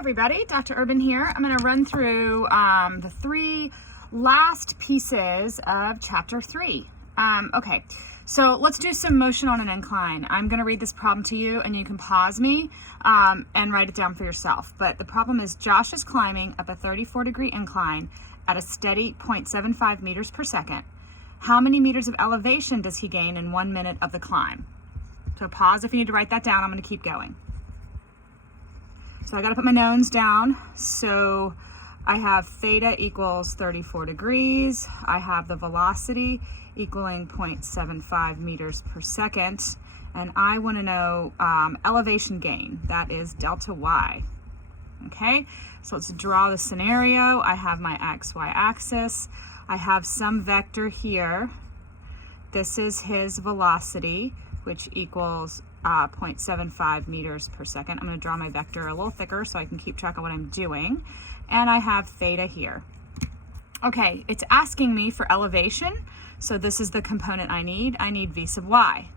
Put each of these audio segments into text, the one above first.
everybody, Dr. Urban here. I'm going to run through the three last pieces of chapter 3. Okay, so let's do some motion on an incline. I'm going to read this problem to you and you can pause me and write it down for yourself. But the problem is Josh is climbing up a 34-degree incline at a steady 0.75 meters per second. How many meters of elevation does he gain in 1 minute of the climb? So pause if you need to write that down. I'm going to keep going. So I got to put my knowns down. So I have theta equals 34 degrees. I have the velocity equaling 0.75 meters per second. And I want to know elevation gain. That is delta y. Okay, so let's draw the scenario. I have my xy axis. I have some vector here. This is his velocity, which equals 0.75 meters per second. I'm going to draw my vector a little thicker so I can keep track of what I'm doing. And I have theta here. Okay, it's asking me for elevation. So this is the component I need. I need v sub y.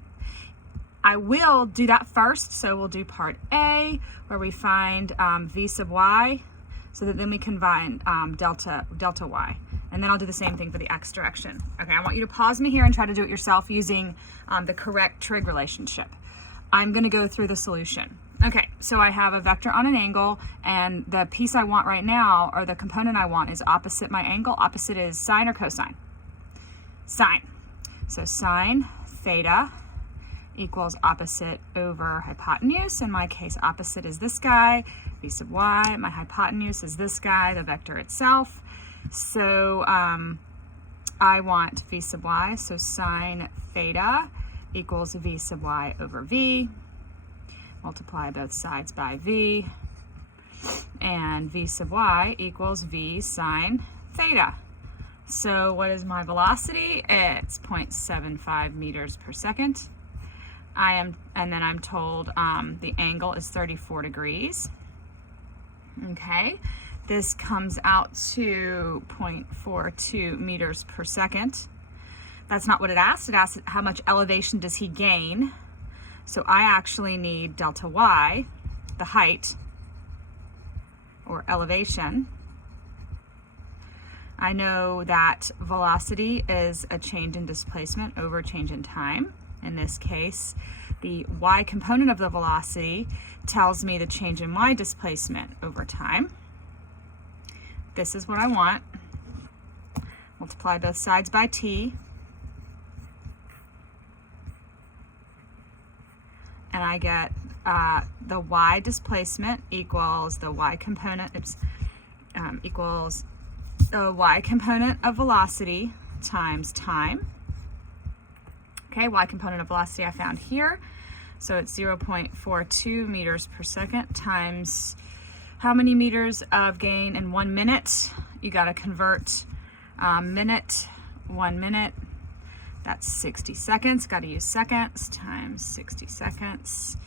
I will do that first. So we'll do part A where we find v sub y so that then we can find delta y. And then I'll do the same thing for the x direction. Okay, I want you to pause me here and try to do it yourself using the correct trig relationship. I'm going to go through the solution. Okay, so I have a vector on an angle, and the piece I want right now, or the component I want, is opposite my angle. Opposite is sine or cosine? Sine. So sine theta equals opposite over hypotenuse. In my case, opposite is this guy, v sub y. My hypotenuse is this guy, the vector itself. So I want v sub y, so sine theta equals v sub y over v. Multiply both sides by v. And v sub y equals v sine theta. So what is my velocity? It's 0.75 meters per second. And then I'm told the angle is 34 degrees. Okay. This comes out to 0.42 meters per second. That's not what it asked. It asked how much elevation does he gain. So I actually need delta y, the height, or elevation. I know that velocity is a change in displacement over change in time. In this case, the y component of the velocity tells me the change in y displacement over time. This is what I want. Multiply both sides by t. And I get the y displacement equals the y component, equals the y component of velocity times time. Okay, y component of velocity I found here. So it's 0.42 meters per second times how many meters of gain in 1 minute? You got to convert minute, 1 minute. That's 60 seconds. Got to use seconds times 60 seconds.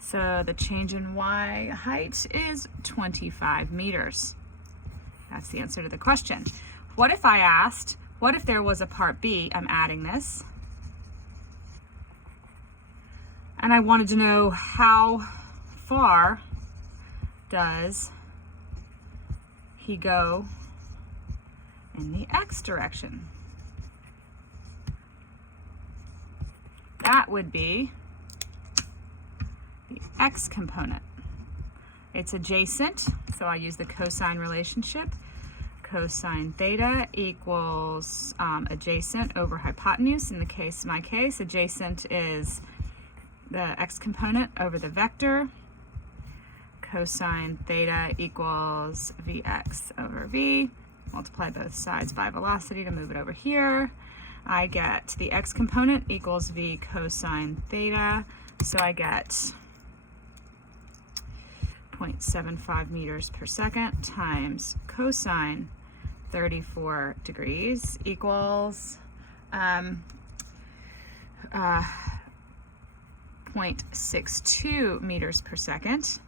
So the change in y height is 25 meters. That's the answer to the question. What if I asked, what if there was a part B? I'm adding this. And I wanted to know how far does he go in the x direction? That would be the x component. It's adjacent, so I use the cosine relationship. Cosine theta equals adjacent over hypotenuse. In my case, adjacent is the x component over the vector. Cosine theta equals vx over v. Multiply both sides by velocity to move it over here. I get the x component equals v cosine theta. So I get 0.75 meters per second times cosine 34 degrees equals 0.62 meters per second.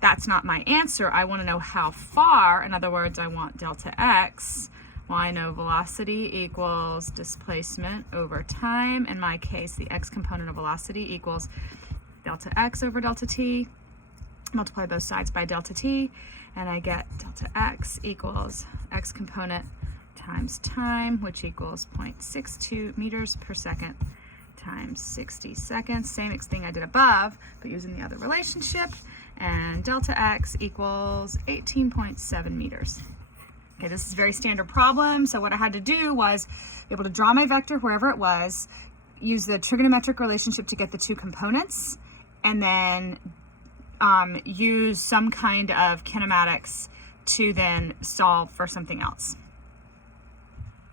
That's not my answer. I want to know how far. In other words, I want delta x. Well, I know velocity equals displacement over time. In my case, the x component of velocity equals delta x over delta t. multiply both sides by delta t, and I get delta x equals x component times time, which equals 0.62 meters per second times 60 seconds. Same thing I did above, but using the other relationship. And delta x equals 18.7 meters. Okay, this is a very standard problem. So what I had to do was be able to draw my vector wherever it was, use the trigonometric relationship to get the two components, and then use some kind of kinematics to then solve for something else.